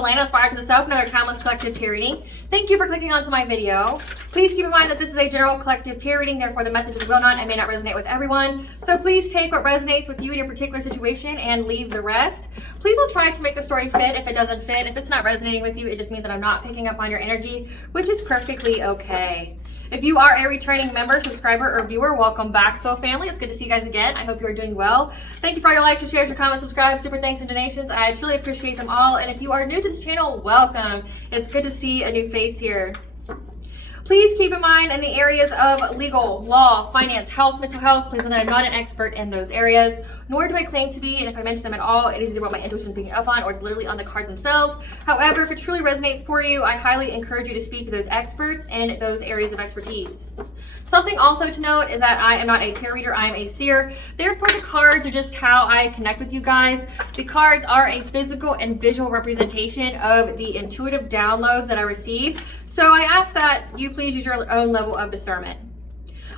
Elena, aspiraltotheself, another timeless collective tarot reading. Thank you for clicking onto my video. Please keep in mind that this is a general collective tarot reading, therefore the messages will not and may not resonate with everyone. So please take what resonates with you in your particular situation and leave the rest. Please don't try to make the story fit if it doesn't fit. If it's not resonating with you, it just means that I'm not picking up on your energy, which is perfectly okay. If you are a returning member, subscriber, or viewer, welcome back, Soul Family. It's good to see you guys again. I hope you are doing well. Thank you for all your likes, your shares, your comments, subscribes, super thanks, and donations. I truly appreciate them all. And if you are new to this channel, welcome. It's good to see a new face here. Please keep in mind in the areas of legal, law, finance, health, mental health, please know that I'm not an expert in those areas, nor do I claim to be, and if I mention them at all, it is either what my intuition is picking up on or it's literally on the cards themselves. However, if it truly resonates for you, I highly encourage you to speak to those experts in those areas of expertise. Something also to note is that I am not a tarot reader, I am a seer. Therefore, the cards are just how I connect with you guys. The cards are a physical and visual representation of the intuitive downloads that I receive. So I ask that you please use your own level of discernment.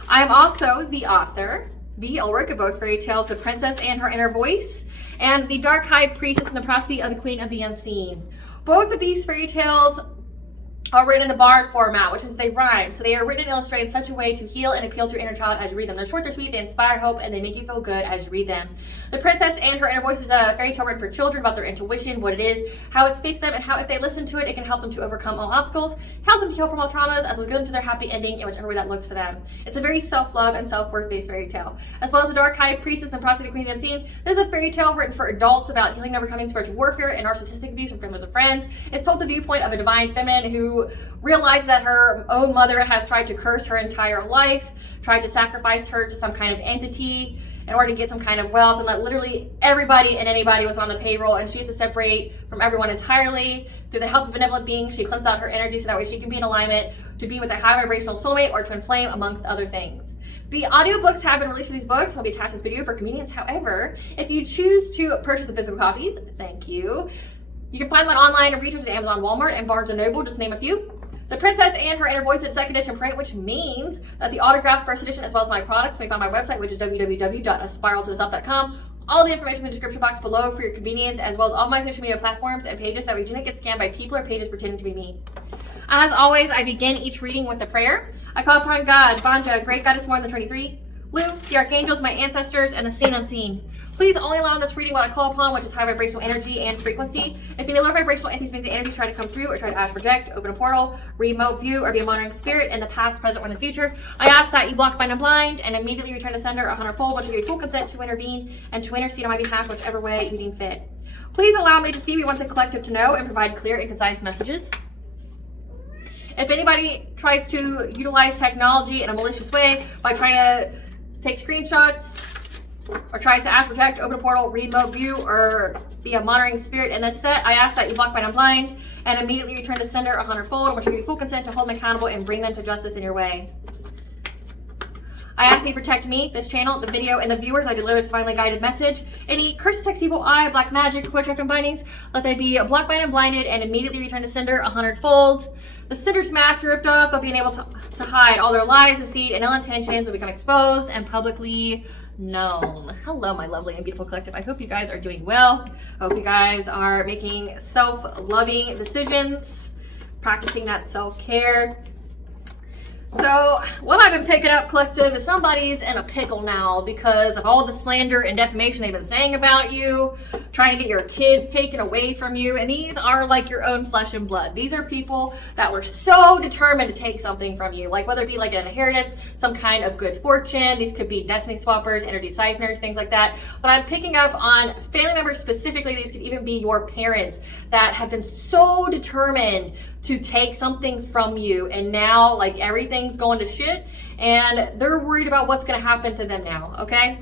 I am also the author, the Ulrich of both fairy tales, The Princess and Her Inner Voice, and The Dark High Priestess and the Prophecy of the Queen of the Unseen. Both of these fairy tales are written in the bard format, which means they rhyme. So they are written and illustrated in such a way to heal and appeal to your inner child as you read them. They're short, they're sweet, they inspire hope, and they make you feel good as you read them. The Princess and Her Inner Voice is a fairy tale written for children about their intuition, what it is, how it speaks to them, and how if they listen to it, it can help them to overcome all obstacles, help them to heal from all traumas, as well as get them to their happy ending in whichever way that looks for them. It's a very self-love and self-worth based fairy tale. As well as The Dark High Priestess and the Prophecy of the Queen of the Unseen, this is a fairy tale written for adults about healing and overcoming spiritual warfare and narcissistic abuse from families and friends. It's told the viewpoint of a divine feminine who realizes that her own mother has tried to curse her entire life, tried to sacrifice her to some kind of entity in order to get some kind of wealth, and that literally everybody and anybody was on the payroll, and she has to separate from everyone entirely. Through the help of benevolent beings, she cleanses out her energy so that way she can be in alignment to be with a high vibrational soulmate or twin flame, amongst other things. The audiobooks have been released for these books. Will be attached to this video for convenience. However, if you choose to purchase the physical copies, thank you. You can find them online and retailers at Amazon, Walmart, and Barnes & Noble, just to name a few. The Princess and Her Inner Voice is second edition print, which means that the autographed first edition as well as my products can be found on my website, which is www.aspiraltotheself.com. All the information in the description box below for your convenience, as well as all my social media platforms and pages, so we do not get scammed by people or pages pretending to be me. As always, I begin each reading with a prayer. I call upon God, Vanja, Great Goddess more than 23, Luke, the Archangels, my ancestors, and the seen unseen. Please only allow in this reading what I call upon, which is high vibrational energy and frequency. If any low vibrational entities, beings, and energies try to come through or try to astral project, open a portal, remote view, or be a monitoring spirit in the past, present, or in the future, I ask that you block, bind, and blind, and immediately return to sender 100-fold, which will give you full consent to intervene and to intercede on my behalf, whichever way you deem fit. Please allow me to see what you want the collective to know and provide clear and concise messages. If anybody tries to utilize technology in a malicious way by trying to take screenshots, or tries to astral project, open a portal, remote view, or be a monitoring spirit in this set, I ask that you block, bind, and blind, and immediately return to sender 100-fold, which will give you full consent to hold them accountable and bring them to justice in your way. I ask that you protect me, this channel, the video, and the viewers. I deliver this divinely guided message. Any curses, hex, evil eye, black magic, witchcraft, and bindings, let they be blocked, bind, and blinded, and immediately return to sender 100-fold. The sender's mask ripped off. They'll be unable to hide all their lies, deceit, and ill intentions will become exposed and publicly known. Hello, my lovely and beautiful collective. I hope you guys are doing well. I hope you guys are making self-loving decisions, practicing that self-care. So what I've been picking up, collective, is somebody's in a pickle now because of all the slander and defamation they've been saying about you, trying to get your kids taken away from you. And these are like your own flesh and blood. These are people that were so determined to take something from you, like whether it be like an inheritance, some kind of good fortune. These could be destiny swappers, energy siphoners, things like that. But I'm picking up on family members specifically. These could even be your parents that have been so determined to take something from you, and now like everything's going to shit and they're worried about what's going to happen to them now. Okay,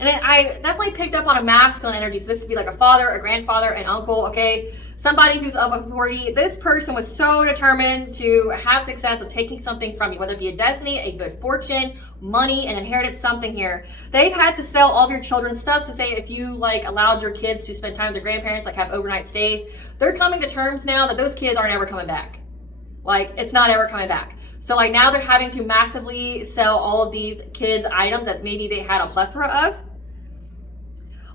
and I definitely picked up on a masculine energy, so this could be like a father, a grandfather, an uncle. Okay, somebody who's of authority. This person was so determined to have success of taking something from you, whether it be a destiny, a good fortune, money, an inheritance, something here. They've had to sell all of your children's stuff. So say if you like allowed your kids to spend time with their grandparents, like have overnight stays, they're coming to terms now that those kids aren't ever coming back. Like it's not ever coming back. So like now they're having to massively sell all of these kids' items that maybe they had a plethora of.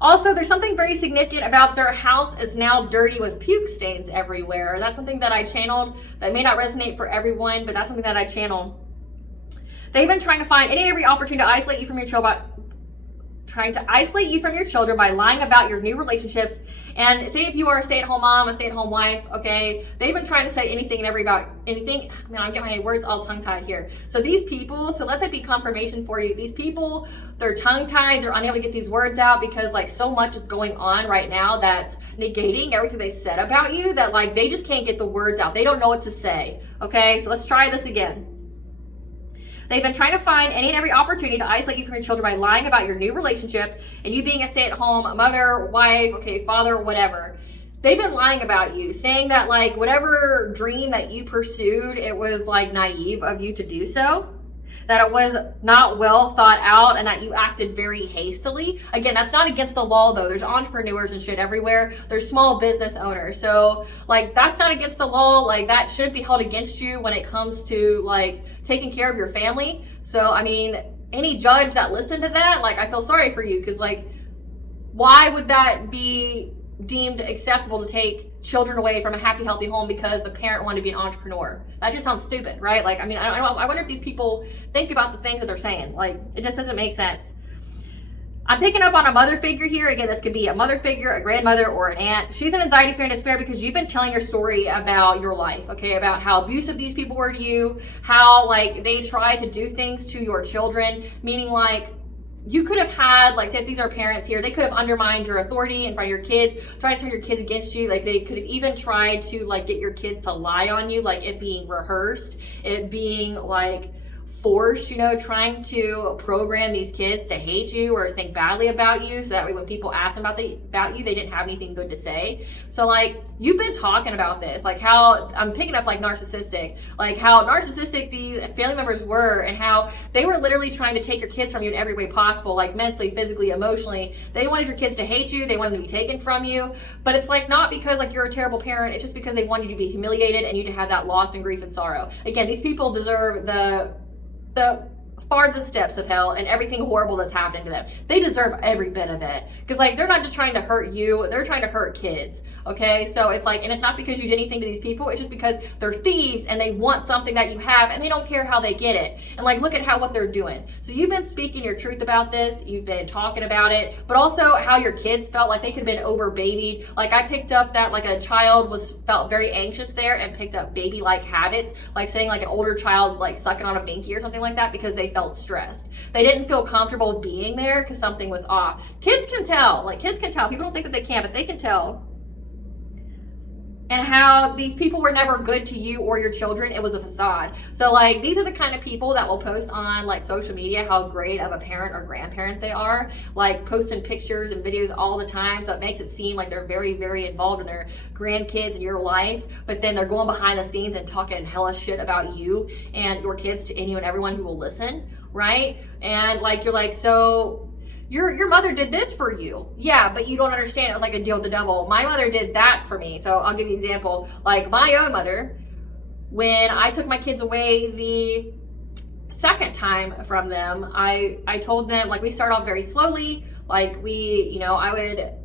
Also, there's something very significant about their house is now dirty with puke stains everywhere. That's something that I channeled that may not resonate for everyone, but that's something that I channeled. They've been trying to find any and every opportunity to isolate you from your children, by lying about your new relationships. And say if you are a stay-at-home mom, a stay-at-home wife, okay, they've been trying to say anything and every about anything. I mean, I'm getting my words all tongue-tied here. So these people, so let that be confirmation for you. These people, they're tongue-tied, they're unable to get these words out because like so much is going on right now that's negating everything they said about you that like they just can't get the words out. They don't know what to say, okay? So let's try this again. They've been trying to find any and every opportunity to isolate you from your children by lying about your new relationship and you being a stay-at-home mother, wife, okay, father, whatever. They've been lying about you, saying that like whatever dream that you pursued, it was like naive of you to do so, that it was not well thought out, and that you acted very hastily. Again, that's not against the law though. There's entrepreneurs and shit everywhere. There's small business owners. So like that's not against the law. Like that shouldn't be held against you when it comes to like taking care of your family. So I mean, any judge that listened to that, like I feel sorry for you, because like why would that be deemed acceptable to take children away from a happy, healthy home because the parent wanted to be an entrepreneur? That just sounds stupid, right? Like, I mean, I wonder if these people think about the things that they're saying. Like, it just doesn't make sense. I'm picking up on a mother figure here. Again, this could be a mother figure, a grandmother, or an aunt. She's in anxiety, fear, and despair because you've been telling your story about your life, okay? About how abusive these people were to you, how, like, they tried to do things to your children, meaning, like, you could have had, like, say if these are parents here, they could have undermined your authority in front of your kids, tried to turn your kids against you. Like, they could have even tried to, like, get your kids to lie on you, like it being rehearsed, it being, like, forced, you know, trying to program these kids to hate you or think badly about you, so that way when people ask them about you, they didn't have anything good to say. So like you've been talking about this, like how I'm picking up like narcissistic, like how narcissistic these family members were, and how they were literally trying to take your kids from you in every way possible, like mentally, physically, emotionally. They wanted your kids to hate you, they wanted them to be taken from you, but it's like not because like you're a terrible parent, it's just because they wanted you to be humiliated and you to have that loss and grief and sorrow. Again, these people deserve the farthest steps of hell and everything horrible that's happening to them. They deserve every bit of it, because like they're not just trying to hurt you, they're trying to hurt kids, okay? So it's like, and it's not because you did anything to these people, it's just because they're thieves and they want something that you have and they don't care how they get it. And like look at what they're doing. So you've been speaking your truth about this, you've been talking about it, but also how your kids felt like they could have been over babied. Like I picked up that like a child felt very anxious there and picked up baby like habits, like saying like an older child like sucking on a binky or something like that, because they felt stressed. They didn't feel comfortable being there because something was off. Kids can tell, like kids can tell. People don't think that they can, but they can tell. And how these people were never good to you or your children. It was a facade. So like these are the kind of people that will post on like social media how great of a parent or grandparent they are, like posting pictures and videos all the time, so it makes it seem like they're very, very involved in their grandkids and your life, but then they're going behind the scenes and talking hella shit about you and your kids to anyone, everyone who will listen, right? And like you're like, so your mother did this for you. Yeah, but you don't understand. It was like a deal with the devil. My mother did that for me. So I'll give you an example. Like my own mother, when I took my kids away the second time from them, I told them, like we start off very slowly. Like we, you know, I would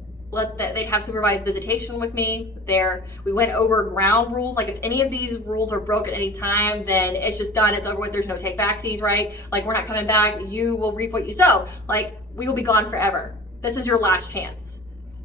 they'd have supervised visitation with me there. We went over ground rules. Like if any of these rules are broken at any time, then it's just done. It's over with. There's no take backsies, right? Like we're not coming back. You will reap what you sow. Like we will be gone forever. This is your last chance.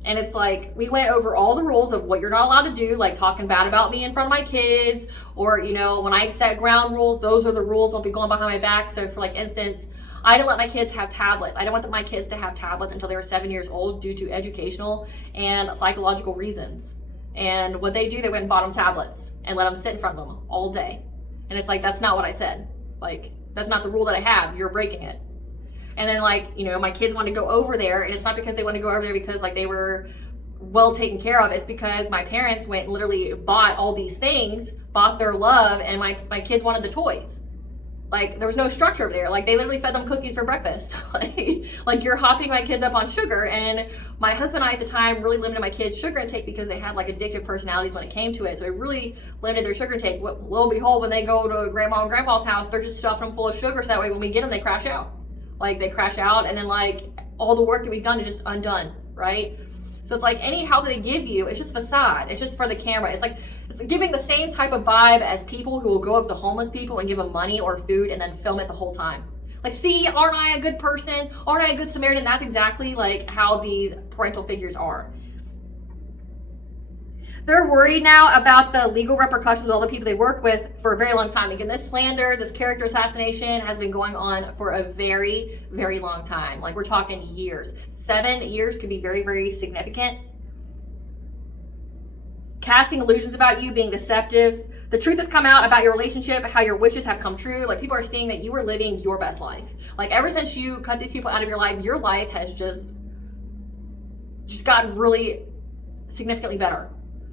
And it's like, we went over all the rules of what you're not allowed to do, like talking bad about me in front of my kids, or, you know, when I set ground rules, those are the rules. Don't be going behind my back. So for like instance, I didn't let my kids have tablets. I didn't want my kids to have tablets until they were 7 years old due to educational and psychological reasons. And what they do, they went and bought them tablets and let them sit in front of them all day. And it's like, that's not what I said. Like, that's not the rule that I have. You're breaking it. And then like, you know, my kids wanted to go over there, and it's not because they wanted to go over there because like they were well taken care of. It's because my parents went and literally bought all these things, bought their love, and my kids wanted the toys. Like there was no structure over there. Like they literally fed them cookies for breakfast. like you're hopping my kids up on sugar. And my husband and I at the time really limited my kids' sugar intake because they had like addictive personalities when it came to it. So it really limited their sugar intake. Lo and behold, when they go to grandma and grandpa's house, they're just stuffing them full of sugar, so that way when we get them, they crash out. Like they crash out, and then like all the work that we've done is just undone. right? So it's like any help that they give you, it's just facade. It's just for the camera. It's like, it's giving the same type of vibe as people who will go up to homeless people and give them money or food and then film it the whole time. Like, see, aren't I a good person? Aren't I a good Samaritan? That's exactly like how these parental figures are. They're worried now about the legal repercussions of all the people they work with for a very long time. Again, this slander, this character assassination has been going on for a very, very long time. Like, we're talking years. 7 years could be very, very significant. Casting illusions about you, being deceptive. The truth has come out about your relationship, how your wishes have come true. Like, people are seeing that you are living your best life. Like, ever since you cut these people out of your life has just gotten really significantly better.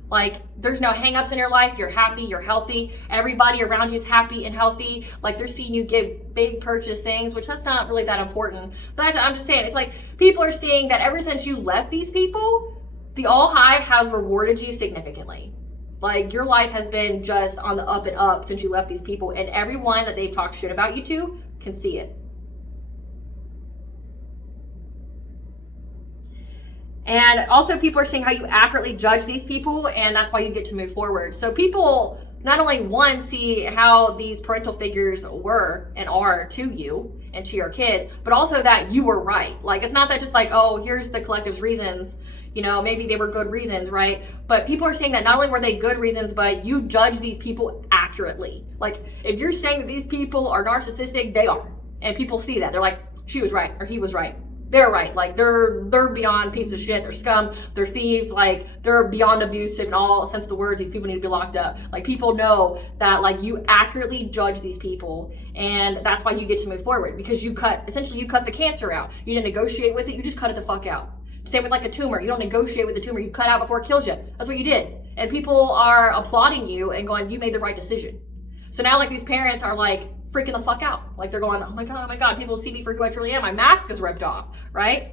Like, there's no hang-ups in your life. You're happy, you're healthy. Everybody around you is happy and healthy. Like, they're seeing you get big purchase things, which that's not really that important. But I'm just saying, it's like people are seeing that ever since you left these people, the All High has rewarded you significantly. Like, your life has been just on the up and up since you left these people, and everyone that they've talked shit about you to can see it. And also, people are seeing how you accurately judge these people, and that's why you get to move forward. So people not only, one, see how these parental figures were and are to you and to your kids, but also that you were right. Like, it's not that just like, oh, here's the collective's reasons. You know, maybe they were good reasons, right? But people are saying that not only were they good reasons, but you judge these people accurately. Like, if you're saying that these people are narcissistic, they are. And people see that. They're like, she was right, or he was right. They're right. Like, they're beyond piece of shit. They're scum. They're thieves. Like, they're beyond abusive in all sense of the words. These people need to be locked up. Like, people know that, like, you accurately judge these people, and that's why you get to move forward, because you cut the cancer out. You didn't negotiate with it. You just cut it the fuck out. Same with like a tumor. You don't negotiate with the tumor. You cut out before it kills you. That's what you did. And people are applauding you and going, you made the right decision. So now, like, these parents are like freaking the fuck out. Like, they're going, oh my God, people see me for who I truly am. My mask is ripped off, right?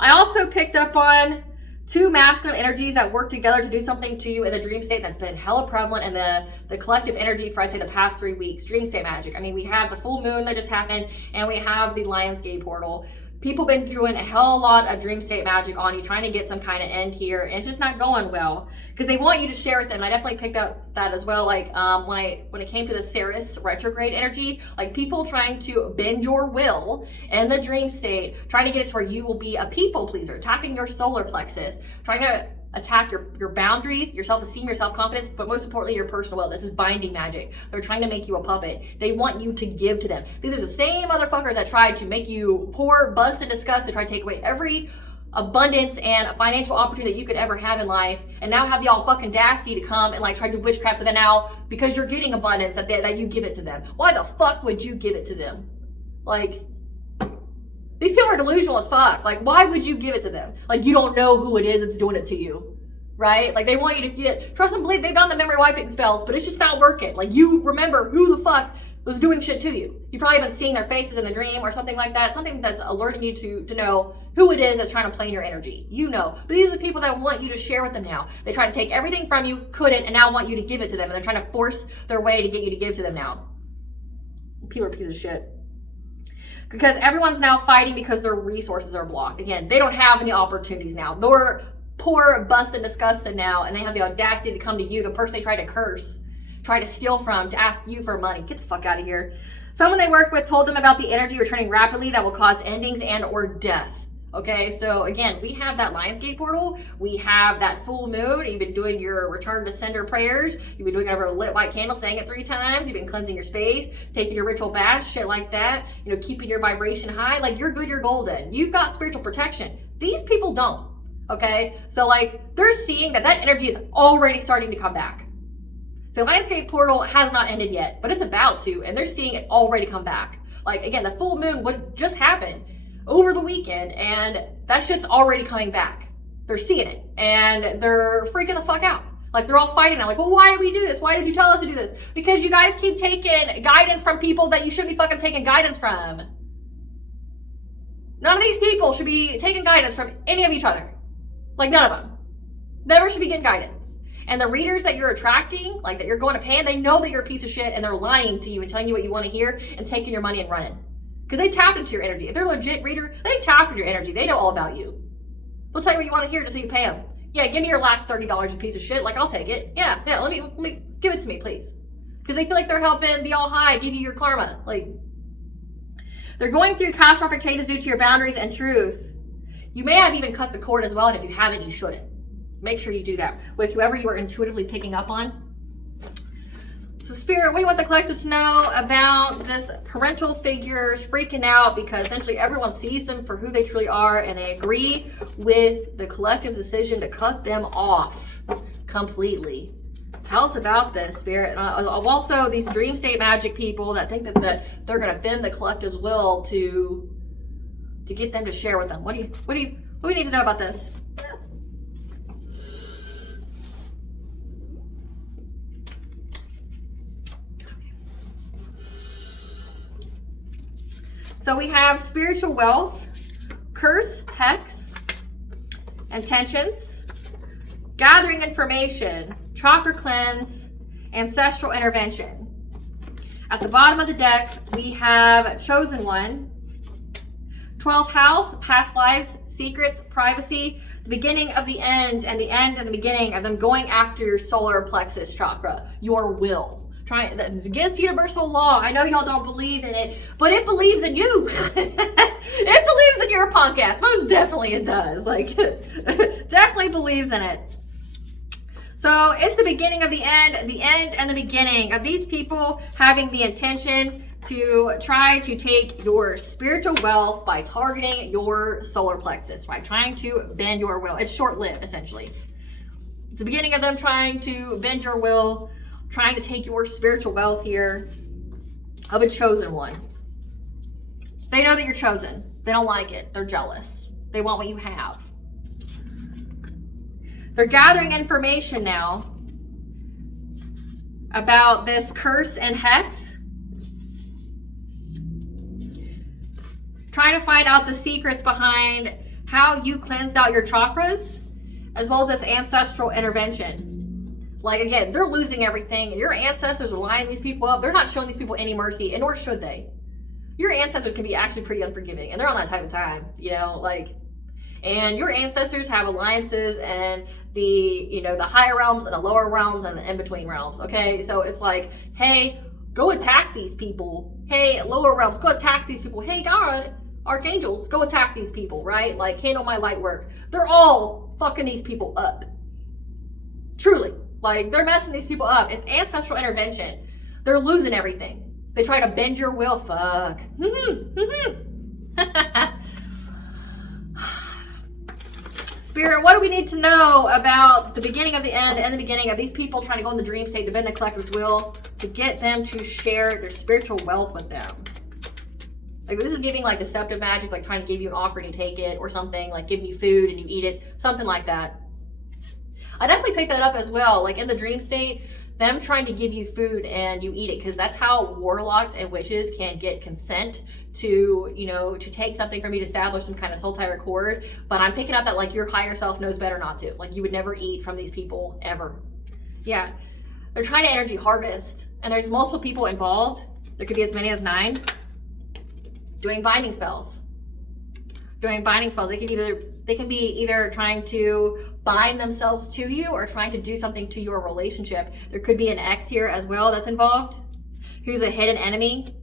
I also picked up on 2 masculine energies that work together to do something to you in the dream state that's been hella prevalent in the collective energy for, I'd say, the past 3 weeks. Dream state magic. I mean, we have the full moon that just happened, and we have the Lionsgate portal. People been doing a hell of a lot of dream state magic on you, trying to get some kind of end here, and it's just not going well because they want you to share with them. I definitely picked up that as well. Like, when it came to the Ceres retrograde energy, like, people trying to bend your will in the dream state, trying to get it to where you will be a people pleaser, attacking your solar plexus, trying to attack your boundaries, your self-esteem, your self-confidence, but most importantly, your personal will. This is binding magic. They're trying to make you a puppet. They want you to give to them. These are the same motherfuckers that tried to make you poor, bust, and disgust, to try to take away every abundance and financial opportunity that you could ever have in life, and now have y'all fucking audacity to come and like try to do witchcraft to them now because you're getting abundance that you give it to them. Why the fuck would you give it to them? Like, these people are delusional as fuck. Like, why would you give it to them? Like, you don't know who it is that's doing it to you, right? Like, they want you to trust and believe. They've done the memory wiping spells, but it's just not working. Like, you remember who the fuck was doing shit to you. You probably been seeing their faces in the dream or something like that. Something that's alerting you to know who it is that's trying to play in your energy. You know. But these are the people that want you to share with them now. They try to take everything from you, couldn't, and now want you to give it to them. And they're trying to force their way to get you to give to them now. People are a piece of shit. Because everyone's now fighting because their resources are blocked. Again, they don't have any opportunities now. They're poor, busted, disgusted now, and they have the audacity to come to you, the person they try to curse, try to steal from, to ask you for money. Get the fuck out of here. Someone they work with told them about the energy returning rapidly that will cause endings and or death. Okay, so again, we have that Lionsgate portal. We have that full moon. You've been doing your return to sender prayers. You've been doing it over a lit white candle, saying it 3 times. You've been cleansing your space, taking your ritual baths, shit like that. You know, keeping your vibration high. Like, you're good, you're golden. You've got spiritual protection. These people don't. Okay, so like, they're seeing that energy is already starting to come back. So Lionsgate portal has not ended yet, but it's about to, and they're seeing it already come back. Like, again, the full moon would just happen over the weekend, and that shit's already coming back. They're seeing it, and they're freaking the fuck out. Like, they're all fighting now. Like, well, why did we do this? Why did you tell us to do this? Because you guys keep taking guidance from people that you shouldn't be fucking taking guidance from. None of these people should be taking guidance from any of each other. Like, none of them. Never should be getting guidance. And the readers that you're attracting, like that you're going to pay, they know that you're a piece of shit, and they're lying to you and telling you what you want to hear and taking your money and running. Because they tapped into your energy. If they're a legit reader, they tapped into your energy. They know all about you. They'll tell you what you want to hear just so you pay them. Yeah, give me your last $30, you piece of shit. Like, I'll take it. Yeah, let me give it to me, please. Because they feel like they're helping the all high give you your karma. Like, they're going through catastrophic changes due to your boundaries and truth. You may have even cut the cord as well, and if you haven't, you shouldn't. Make sure you do that with whoever you are intuitively picking up on. So Spirit, what do you want the collective to know about this parental figures freaking out because essentially everyone sees them for who they truly are and they agree with the collective's decision to cut them off completely. Tell us about this, Spirit. Also, these dream state magic people that think that they're going to bend the collective's will to get them to share with them. What do we need to know about this? So we have spiritual wealth, curse, hex, intentions, gathering information, chakra cleanse, ancestral intervention. At the bottom of the deck, we have chosen one, 12th house, past lives, secrets, privacy, the beginning of the end, and the end and the beginning of them going after your solar plexus chakra, your will. It's against universal law. I know y'all don't believe in it, but it believes in you. It believes in your punk ass. Most definitely it does. Like, definitely believes in it. So it's the beginning of the end and the beginning of these people having the intention to try to take your spiritual wealth by targeting your solar plexus, by trying to bend your will. It's short-lived, essentially. It's the beginning of them trying to bend your will, trying to take your spiritual wealth here of a chosen one. They know that you're chosen. They don't like it. They're jealous. They want what you have. They're gathering information now about this curse and hex. Trying to find out the secrets behind how you cleansed out your chakras, as well as this ancestral intervention. Like, again, they're losing everything. Your ancestors are lining these people up. They're not showing these people any mercy, and nor should they. Your ancestors can be actually pretty unforgiving, and they're on that type of time, you know, like, and your ancestors have alliances and the, you know, the higher realms and the lower realms and the in-between realms, okay? So it's like, hey, go attack these people. Hey, lower realms, go attack these people. Hey, God, archangels, go attack these people, right? Like, handle my light work. They're all fucking these people up. Truly. Like, they're messing these people up. It's ancestral intervention. They're losing everything. They try to bend your will. Fuck. Spirit, what do we need to know about the beginning of the end and the beginning of these people trying to go in the dream state to bend the collective's will to get them to share their spiritual wealth with them? Like, this is giving, like, deceptive magic, like trying to give you an offer and you take it, or something, like giving you food and you eat it, something like that. I definitely picked that up as well, like in the dream state, them trying to give you food and you eat it, because that's how warlocks and witches can get consent to, you know, to take something from you to establish some kind of soul tie accord. But I'm picking up that, like, your higher self knows better not to. Like, you would never eat from these people, ever. Yeah. They're trying to energy harvest, and there's multiple people involved. There could be as many as 9. Doing binding spells. Doing binding spells. They can be either trying to bind themselves to you or trying to do something to your relationship. There could be an ex here as well that's involved, who's a hidden enemy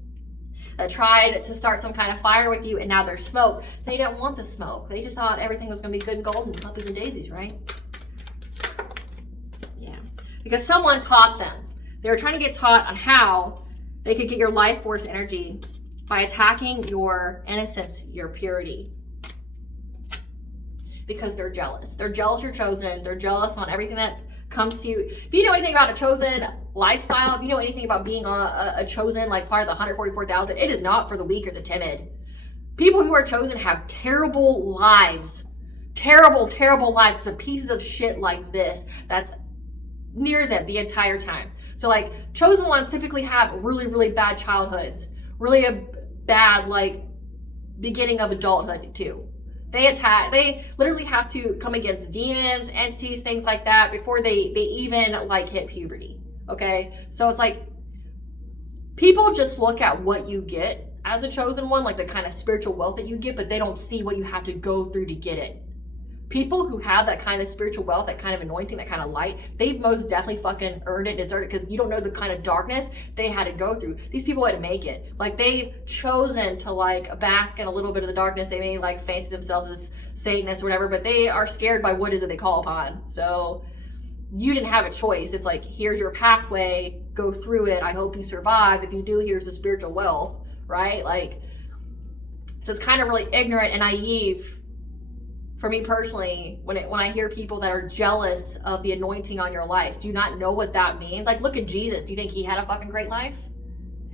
that tried to start some kind of fire with you, and now there's smoke. They didn't want the smoke. They just thought everything was going to be good and golden, puppies and daisies, right? Yeah. Because someone taught them. They were trying to get taught on how they could get your life force energy by attacking your innocence, your purity. Because they're jealous. They're jealous you're chosen. They're jealous on everything that comes to you. If you know anything about a chosen lifestyle, if you know anything about being a chosen, like part of the 144,000, it is not for the weak or the timid. People who are chosen have terrible lives. Terrible, terrible lives because of pieces of shit like this that's near them the entire time. So, like, chosen ones typically have really, really bad childhoods. Really a bad, like, beginning of adulthood, too. They literally have to come against demons, entities, things like that before they even, like, hit puberty, okay? So it's like, people just look at what you get as a chosen one, like the kind of spiritual wealth that you get, but they don't see what you have to go through to get it. People who have that kind of spiritual wealth, that kind of anointing, that kind of light, they've most definitely fucking earned it, deserved it, because you don't know the kind of darkness they had to go through. These people had to make it. Like, they've chosen to like bask in a little bit of the darkness. They may like fancy themselves as Satanists or whatever, but they are scared by what is it they call upon. So you didn't have a choice. It's like, here's your pathway, go through it. I hope you survive. If you do, here's the spiritual wealth, right? Like, so it's kind of really ignorant and naive for me personally, when I hear people that are jealous of the anointing on your life. Do you not know what that means? Like, look at Jesus. Do you think he had a fucking great life?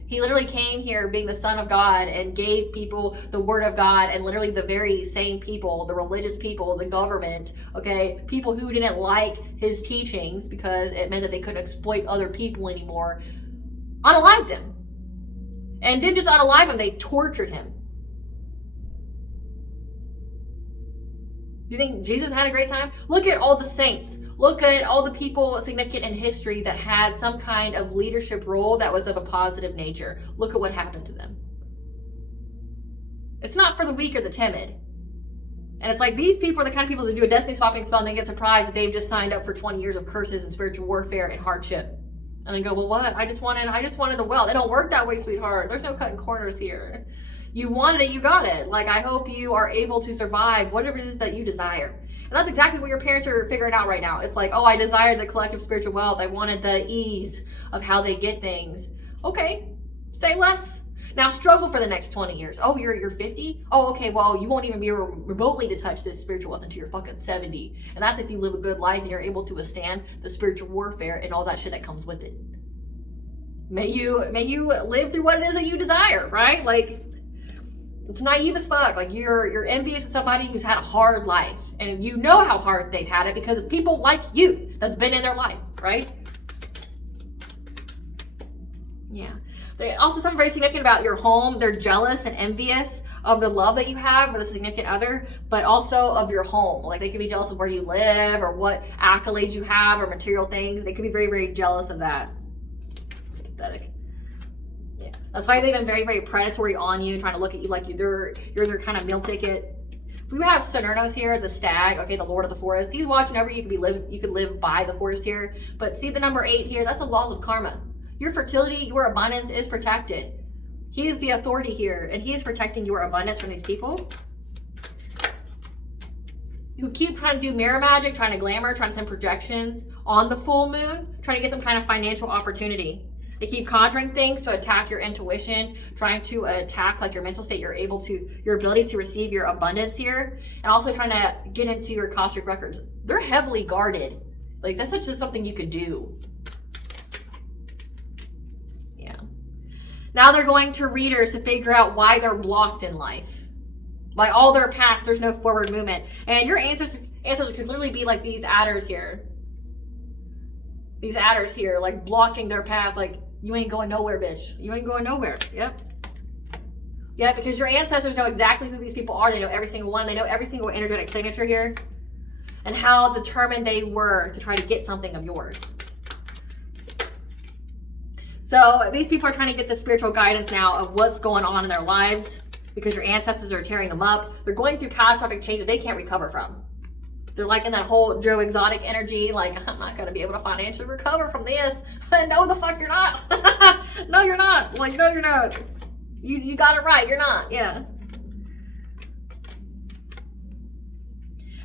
He literally came here being the Son of God and gave people the Word of God, and literally the very same people, the religious people, the government, okay, people who didn't like his teachings because it meant that they couldn't exploit other people anymore, unalived him. And didn't just unalive him, they tortured him. Do you think Jesus had a great time? Look at all the saints. Look at all the people significant in history that had some kind of leadership role that was of a positive nature. Look at what happened to them. It's not for the weak or the timid. And it's like, these people are the kind of people that do a destiny swapping spell and then get surprised that they've just signed up for 20 years of curses and spiritual warfare and hardship. And then go, well, what? I just wanted the wealth. It don't work that way, sweetheart. There's no cutting corners here. You wanted it, you got it. Like, I hope you are able to survive whatever it is that you desire. And that's exactly what your parents are figuring out right now. It's like, oh, I desired the collective spiritual wealth. I wanted the ease of how they get things. Okay, say less. Now struggle for the next 20 years. Oh, you're 50? Oh, okay, well, you won't even be remotely to touch this spiritual wealth until you're fucking 70. And that's if you live a good life and you're able to withstand the spiritual warfare and all that shit that comes with it. May you live through what it is that you desire, right? Like, it's naive as fuck. Like, you're envious of somebody who's had a hard life, and you know how hard they've had it because of people like you that's been in their life, right? Yeah. There's also something very significant about your home. They're jealous and envious of the love that you have with a significant other, but also of your home. Like, they could be jealous of where you live or what accolades you have or material things. They could be very, very jealous of that. It's pathetic. That's why they've been very, very predatory on you, trying to look at you like you're their kind of meal ticket. We have Saturnos here, the stag, okay, the lord of the forest. He's watching over you. You could live by the forest here. But see the number 8 here? That's the laws of karma. Your fertility, your abundance is protected. He is the authority here, and he is protecting your abundance from these people who keep trying to do mirror magic, trying to glamour, trying to send projections on the full moon, trying to get some kind of financial opportunity. They keep conjuring things to attack your intuition, trying to attack like your mental state, your ability to receive your abundance here, and also trying to get into your Akashic records. They're heavily guarded. Like, that's not just something you could do. Yeah. Now they're going to readers to figure out why they're blocked in life. By all their past, there's no forward movement. And your ancestors could literally be like these adders here. These adders here, like blocking their path, like, you ain't going nowhere, bitch. You ain't going nowhere. Yep. Yeah, because your ancestors know exactly who these people are. They know every single one. They know every single energetic signature here and how determined they were to try to get something of yours. So these people are trying to get the spiritual guidance now of what's going on in their lives because your ancestors are tearing them up. They're going through catastrophic changes they can't recover from. They're like in that whole Joe Exotic energy, like, I'm not going to be able to financially recover from this. No, the fuck you're not. No, you're not. Like, no, you're not. You got it right. You're not. Yeah.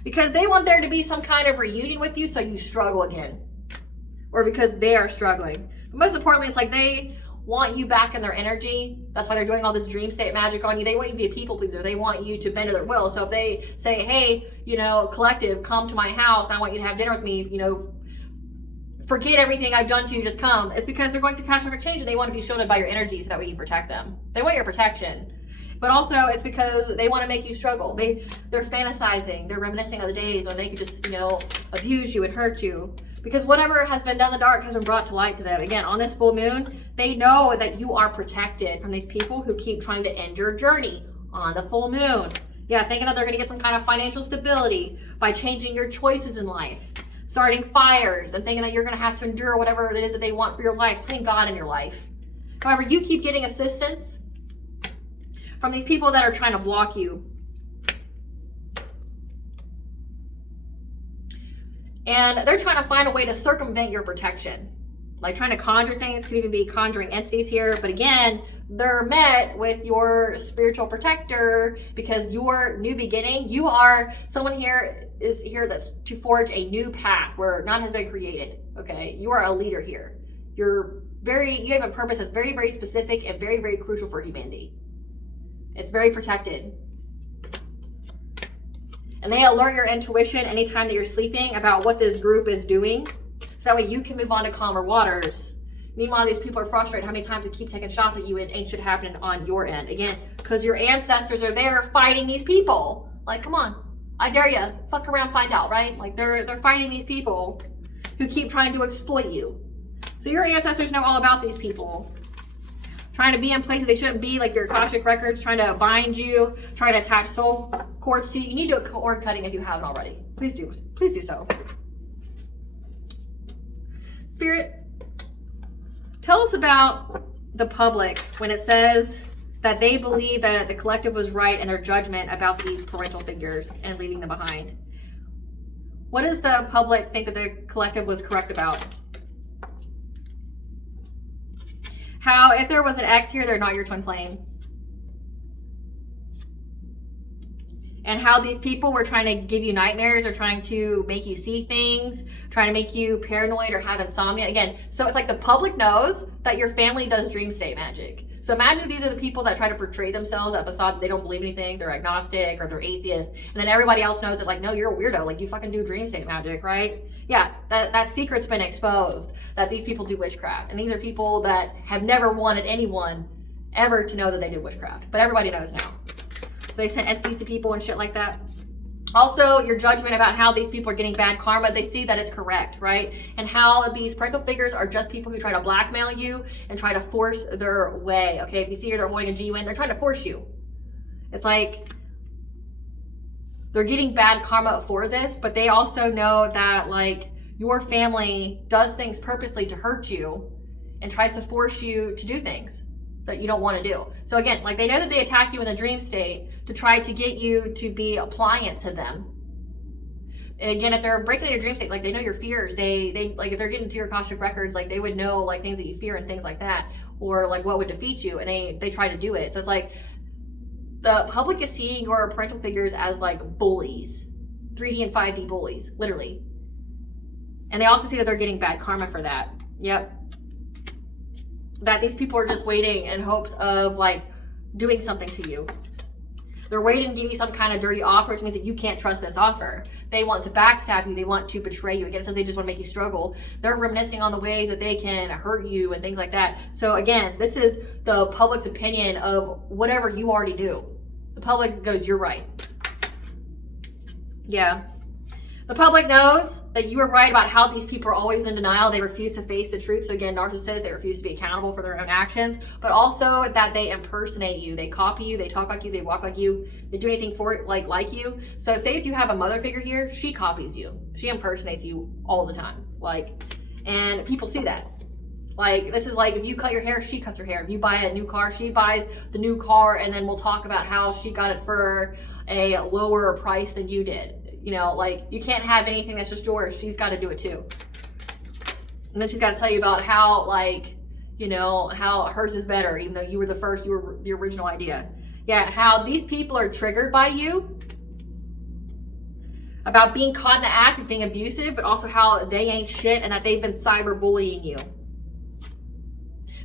Because they want there to be some kind of reunion with you so you struggle again. Or because they are struggling. But most importantly, it's like they want you back in their energy. That's why they're doing all this dream state magic on you. They want you to be a people pleaser. They want you to bend to their will. So if they say, hey, collective, come to my house. I want you to have dinner with me. Forget everything I've done to you. Just come. It's because they're going through catastrophic change and they want to be shielded by your energy so that way you protect them. They want your protection. But also it's because they want to make you struggle. They're fantasizing. They're reminiscing of the days when they could just, abuse you and hurt you. Because whatever has been done in the dark has been brought to light to them. Again, on this full moon, they know that you are protected from these people who keep trying to end your journey on the full moon. Yeah, thinking that they're going to get some kind of financial stability by changing your choices in life, starting fires, and thinking that you're going to have to endure whatever it is that they want for your life, putting God in your life. However, you keep getting assistance from these people that are trying to block you. And they're trying to find a way to circumvent your protection. Like trying to conjure things, could even be conjuring entities here. But again, they're met with your spiritual protector because your new beginning, you are someone here is here that's to forge a new path where none has been created. Okay, you are a leader here. You have a purpose that's very, very specific and very, very crucial for humanity. It's very protected. And they alert your intuition anytime that you're sleeping about what this group is doing. So that way you can move on to calmer waters. Meanwhile, these people are frustrated how many times they keep taking shots at you and ain't shit happening on your end. Again, because your ancestors are there fighting these people. Like, come on. I dare you. Fuck around, find out, right? Like, they're fighting these people who keep trying to exploit you. So your ancestors know all about these people. Trying to be in places they shouldn't be, like your Akashic records, trying to bind you, trying to attach soul cords to you. You need to do a cord cutting if you haven't already. Please do. Please do so. Spirit, tell us about the public when it says that they believe that the collective was right in their judgment about these parental figures and leaving them behind. What does the public think that the collective was correct about? How, if there was an ex here, they're not your twin flame. And how these people were trying to give you nightmares or trying to make you see things, trying to make you paranoid or have insomnia. Again, so it's like the public knows that your family does dream state magic. So imagine if these are the people that try to portray themselves at facade that they don't believe anything, they're agnostic or they're atheist, and then everybody else knows that, like, no, you're a weirdo, like you fucking do dream state magic, right? Yeah, that secret's been exposed, that these people do witchcraft. And these are people that have never wanted anyone ever to know that they did witchcraft. But everybody knows now. They sent entities to people and shit like that. Also, your judgment about how these people are getting bad karma, they see that it's correct, right? And how these parental figures are just people who try to blackmail you and try to force their way, okay? If you see here, they're holding a G-Win, they're trying to force you. It's like they're getting bad karma for this, but they also know that, like, your family does things purposely to hurt you and tries to force you to do things that you don't want to do. So again, like, they know that they attack you in the dream state to try to get you to be appliant to them. And again, if they're breaking into your dream state, like, they know your fears. They like, if they're getting to your Akashic records, like, they would know, like, things that you fear and things like that, or like what would defeat you, and they try to do it. So it's like the public is seeing your parental figures as like bullies, 3D and 5D bullies, literally. And they also see that they're getting bad karma for that. Yep. That these people are just waiting in hopes of, like, doing something to you. They're waiting to give you some kind of dirty offer, which means that you can't trust this offer. They want to backstab you. They want to betray you. Again, so they just want to make you struggle. They're reminiscing on the ways that they can hurt you and things like that. So again, this is the public's opinion of whatever you already do. The public goes, you're right. Yeah. The public knows that you were right about how these people are always in denial. They refuse to face the truth. So again, narcissists, they refuse to be accountable for their own actions, but also that they impersonate you. They copy you, they talk like you, they walk like you, they do anything for it like you. So say if you have a mother figure here, she copies you. She impersonates you all the time. Like, and people see that. Like, this is like, if you cut your hair, she cuts her hair. If you buy a new car, she buys the new car, and then we'll talk about how she got it for a lower price than you did. You know, like, you can't have anything that's just yours. She's got to do it too. And then she's got to tell you about how, like, you know, how hers is better, even though you were the first, you were the original idea. Yeah, how these people are triggered by you about being caught in the act of being abusive, but also how they ain't shit and that they've been cyberbullying you.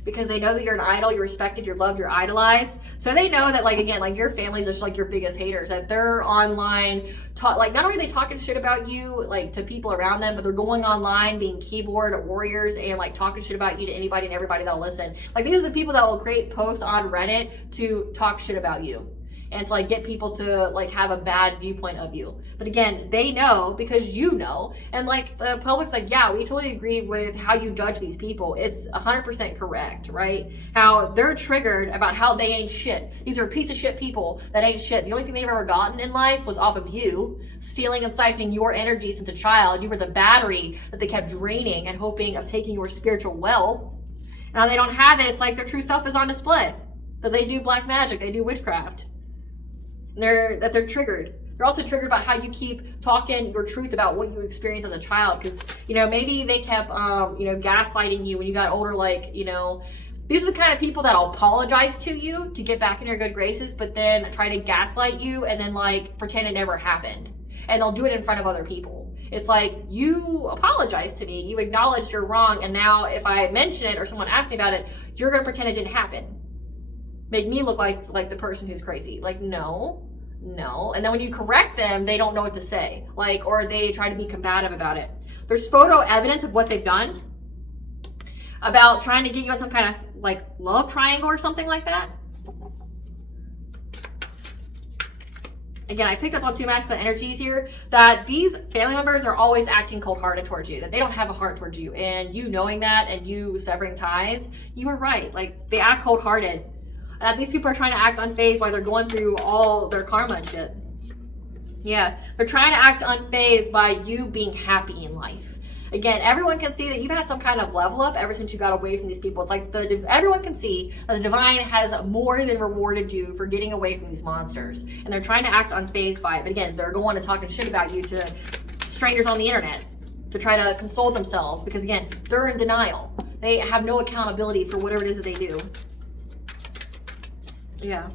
Because they know that you're an idol, you're respected, you're loved, you're idolized. So they know that, like, again, like, your family's just like your biggest haters, that they're online, like, not only are they talking shit about you, like, to people around them, but they're going online being keyboard warriors and, like, talking shit about you to anybody and everybody that'll listen. Like, these are the people that will create posts on Reddit to talk shit about you and to, like, get people to, like, have a bad viewpoint of you. But again, they know because you know, and, like, the public's like, yeah, we totally agree with how you judge these people. It's 100% correct, right? How they're triggered about how they ain't shit. These are piece of shit people that ain't shit. The only thing they've ever gotten in life was off of you, stealing and siphoning your energy since a child. You were the battery that they kept draining and hoping of taking your spiritual wealth. Now they don't have it. It's like their true self is on display. That they do black magic, they do witchcraft. They're triggered. They're also triggered about how you keep talking your truth about what you experienced as a child. Because, you know, maybe they kept, you know, gaslighting you when you got older. Like, you know, these are the kind of people that'll apologize to you to get back in your good graces, but then try to gaslight you and then like pretend it never happened. And they'll do it in front of other people. It's like, you apologized to me, you acknowledged you're wrong, and now if I mention it or someone asks me about it, you're gonna pretend it didn't happen. Make me look like the person who's crazy. Like, no. And then when you correct them, they don't know what to say. Like, or they try to be combative about it. There's photo evidence of what they've done about trying to get you on some kind of like love triangle or something like that. Again, I picked up on two masculine energies here, that these family members are always acting cold-hearted towards you, that they don't have a heart towards you. And you knowing that and you severing ties, you were right. Like, they act cold-hearted. These people are trying to act unfazed while they're going through all their karma and shit. Yeah, they're trying to act unfazed by you being happy in life. Again, everyone can see that you've had some kind of level up ever since you got away from these people. It's like everyone can see that the divine has more than rewarded you for getting away from these monsters. And they're trying to act unfazed by it. But again, they're going and talking shit about you to strangers on the internet to try to console themselves. Because again, they're in denial. They have no accountability for whatever it is that they do. Yeah.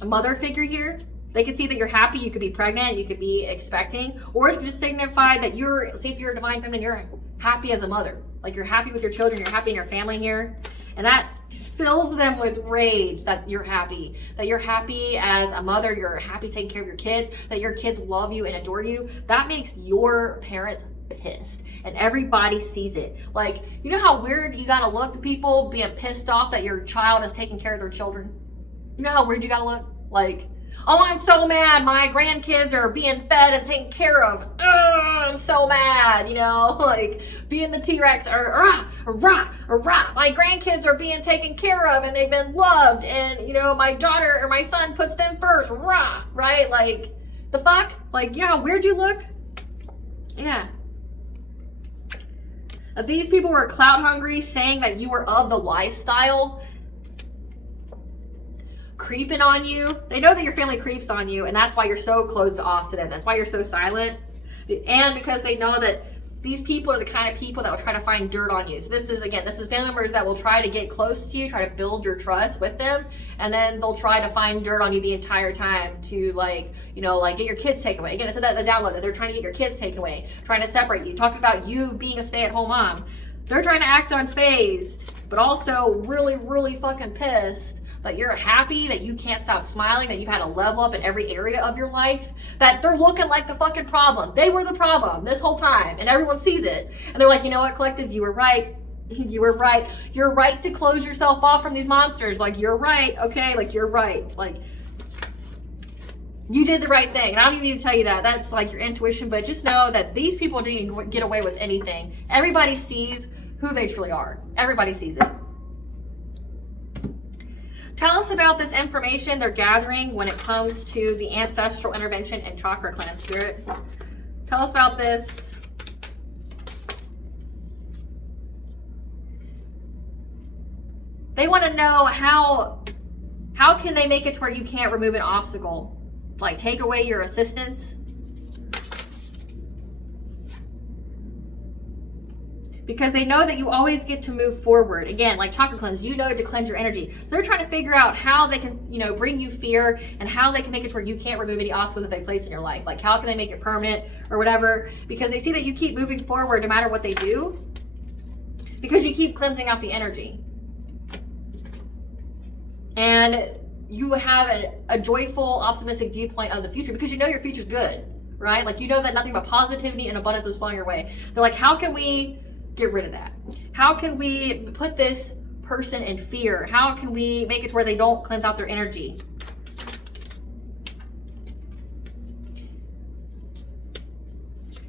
A mother figure here. They can see that you're happy. You could be pregnant. You could be expecting. Or it could just signify that you're, see if you're a divine feminine, you're happy as a mother. Like, you're happy with your children. You're happy in your family here. And that fills them with rage that you're happy. That you're happy as a mother. You're happy taking care of your kids. That your kids love you and adore you. That makes your parents pissed, and everybody sees it. Like, you know how weird you gotta look to people being pissed off that your child is taking care of their children? You know how weird you gotta look? Like, oh, I'm so mad my grandkids are being fed and taken care of. I'm so mad, you know, like being the T-Rex or my grandkids are being taken care of and they've been loved, and you know, my daughter or my son puts them first, right? Like, the fuck? Like, you know how weird you look? Yeah. These people were clout hungry, saying that you were of the lifestyle, creeping on you. They know that your family creeps on you, and that's why you're so closed off to them. That's why you're so silent. And because they know that these people are the kind of people that will try to find dirt on you. So this is family members that will try to get close to you, try to build your trust with them, and then they'll try to find dirt on you the entire time to, like, you know, like get your kids taken away. Again, it's that the download that they're trying to get your kids taken away, trying to separate you, talking about you being a stay-at-home mom. They're trying to act unfazed, but also really, really fucking pissed that you're happy, that you can't stop smiling, that you've had a level up in every area of your life, that they're looking like the fucking problem. They were the problem this whole time, and everyone sees it. And they're like, you know what, collective, you were right. You were right. You're right to close yourself off from these monsters. Like, you're right, okay? Like, you're right. Like, you did the right thing. And I don't even need to tell you that. That's like your intuition, but just know that these people didn't get away with anything. Everybody sees who they truly are. Everybody sees it. Tell us about this information they're gathering when it comes to the ancestral intervention and chakra cleanse, Spirit. Tell us about this. They want to know how can they make it to where you can't remove an obstacle? Like, take away your assistance? Because they know that you always get to move forward. Again, like chakra cleanse, you know to cleanse your energy. So they're trying to figure out how they can, you know, bring you fear, and how they can make it to where you can't remove any obstacles that they place in your life. Like, how can they make it permanent or whatever? Because they see that you keep moving forward no matter what they do, because you keep cleansing out the energy. And you have a joyful, optimistic viewpoint of the future because you know your future's good, right? Like, you know that nothing but positivity and abundance is flowing your way. They're like, how can we get rid of that? How can we put this person in fear? How can we make it to where they don't cleanse out their energy?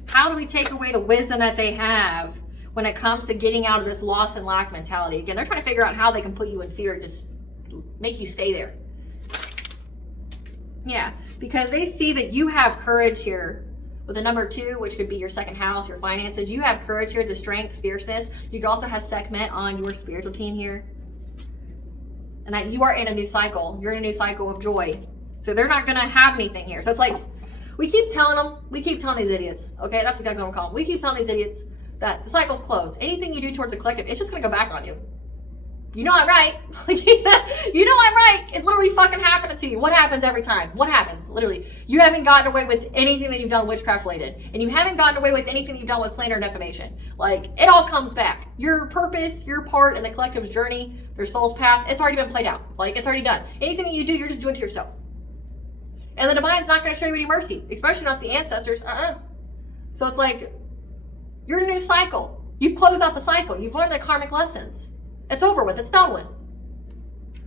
How do we take away the wisdom that they have when it comes to getting out of this loss and lack mentality? Again, they're trying to figure out how they can put you in fear, just make you stay there. Yeah, because they see that you have courage here. With the number 2, which could be your second house, your finances, you have courage here, the strength, fierceness. You could also have Sekhmet on your spiritual team here. And that you are in a new cycle. You're in a new cycle of joy. So they're not going to have anything here. So it's like, we keep telling these idiots, okay, that's exactly what I'm calling them. We keep telling these idiots that the cycle's closed. Anything you do towards the collective, it's just going to go back on you. You know I'm right. You know I'm right. It's literally fucking happening to you. What happens every time? What happens? Literally. You haven't gotten away with anything that you've done witchcraft related. And you haven't gotten away with anything you've done with slander and defamation. Like, it all comes back. Your purpose, your part in the collective's journey, their soul's path, it's already been played out. Like, it's already done. Anything that you do, you're just doing to yourself. And the divine's not going to show you any mercy. Especially not the ancestors. So it's like, you're in a new cycle. You've closed out the cycle. You've learned the karmic lessons. It's over with. It's done with.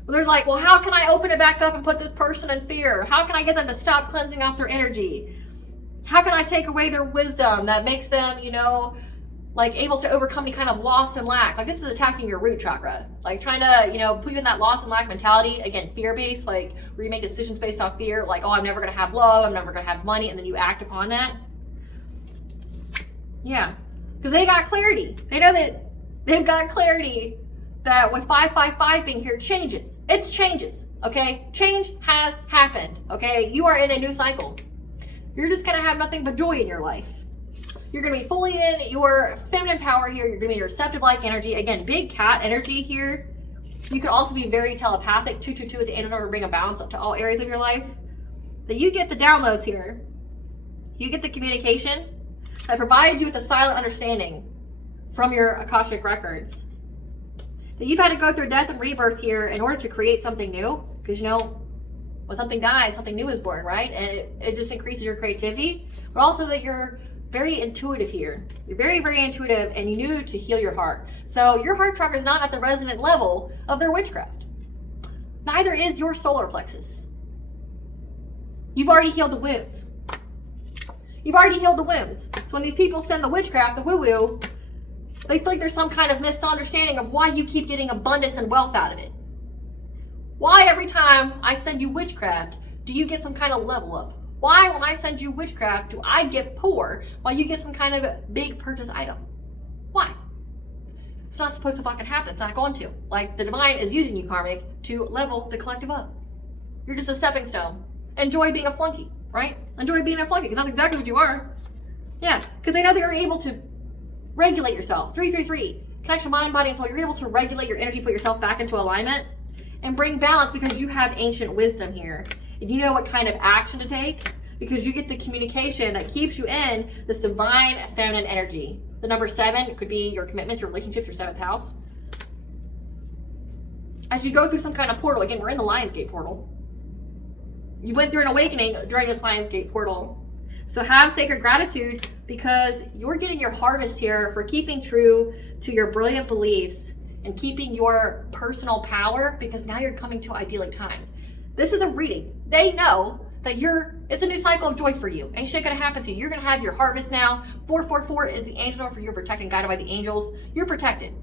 They're like, well, how can I open it back up and put this person in fear? How can I get them to stop cleansing off their energy? How can I take away their wisdom that makes them, you know, like able to overcome any kind of loss and lack? Like, this is attacking your root chakra. Like, trying to, you know, put you in that loss and lack mentality. Again, fear-based, like, where you make decisions based off fear. Like, oh, I'm never going to have love. I'm never going to have money. And then you act upon that. Yeah. Because they got clarity. They know that they've got clarity that with 555 being here, changes. It's changes, okay? Change has happened, okay? You are in a new cycle. You're just gonna have nothing but joy in your life. You're gonna be fully in your feminine power here. You're gonna be in your receptive-like energy. Again, big cat energy here. You could also be very telepathic. 222 is an to bring a balance up to all areas of your life. That you get the downloads here. You get the communication that provides you with a silent understanding from your Akashic records. That you've had to go through death and rebirth here in order to create something new. Because, you know, when something dies, something new is born, right? And it just increases your creativity. But also that you're very intuitive here. You're very, very intuitive, and you knew to heal your heart. So your heart chakra is not at the resonant level of their witchcraft. Neither is your solar plexus. You've already healed the wounds. You've already healed the wounds. So when these people send the witchcraft, the woo-woo, they feel like there's some kind of misunderstanding of why you keep getting abundance and wealth out of it. Why every time I send you witchcraft, do you get some kind of level up? Why when I send you witchcraft, do I get poor while you get some kind of big purchase item? Why? It's not supposed to fucking happen. It's not going to. Like, the divine is using you, karmic, to level the collective up. You're just a stepping stone. Enjoy being a flunky, right? Enjoy being a flunky, because that's exactly what you are. Yeah, because they know they're able to regulate yourself. 333. Connection mind, body, and soul. You're able to regulate your energy, put yourself back into alignment, and bring balance because you have ancient wisdom here. And you know what kind of action to take because you get the communication that keeps you in this divine feminine energy. The number 7 could be your commitments, your relationships, your 7th house. As you go through some kind of portal, again, we're in the Lionsgate portal. You went through an awakening during this Lionsgate portal. So have sacred gratitude because you're getting your harvest here for keeping true to your brilliant beliefs and keeping your personal power because now you're coming to idyllic times. This is a reading. They know that it's a new cycle of joy for you. Ain't shit gonna happen to you. You're gonna have your harvest now. 444 is the angel number for you. Protected and guided by the angels. You're protected.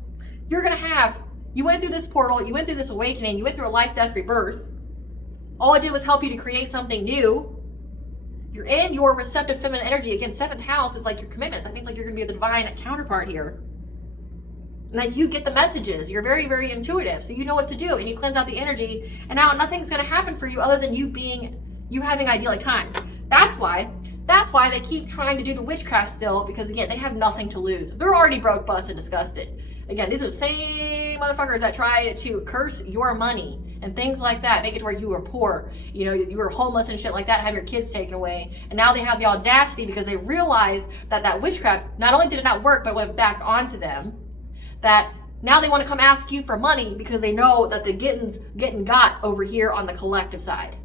You're gonna have, you went through this portal, you went through this awakening, you went through a life, death, rebirth. All I did was help you to create something new. You're in your receptive feminine energy. Again, 7th house is like your commitments. That means like you're going to be the divine counterpart here. And that you get the messages. You're very, very intuitive. So you know what to do. And you cleanse out the energy. And now nothing's going to happen for you other than you having idyllic times. That's why they keep trying to do the witchcraft still. Because again, they have nothing to lose. They're already broke, busted, disgusted. Again, these are the same motherfuckers that try to curse your money. And things like that, make it to where you were poor, you know, you were homeless and shit like that, have your kids taken away. And now they have the audacity because they realize that witchcraft, not only did it not work, but went back onto them, that now they want to come ask you for money because they know that the getting got over here on the collective side.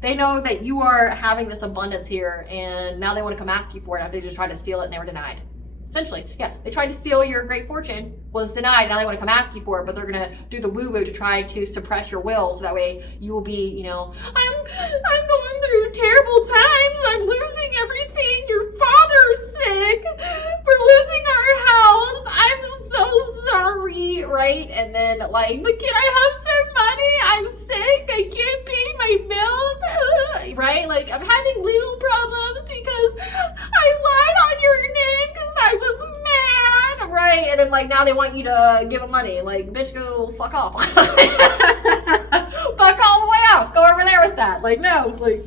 They know that you are having this abundance here and now they want to come ask you for it after they just tried to steal it and they were denied. Essentially, yeah, they tried to steal your great fortune, was denied, now they want to come ask you for it, but they're going to do the woo-woo to try to suppress your will, so that way you will be, you know, I'm going through terrible times, I'm losing everything, your father's sick, we're losing our house, I'm so sorry, right? And then, like, but can I have some money? I'm sick, I can't pay my bills, right? Like, I'm having legal problems because I lied on your name because I was mad, right? And then like now they want you to give them money. Like, bitch, go fuck off. Fuck all the way out. off. Go over there with that. Like, no, like,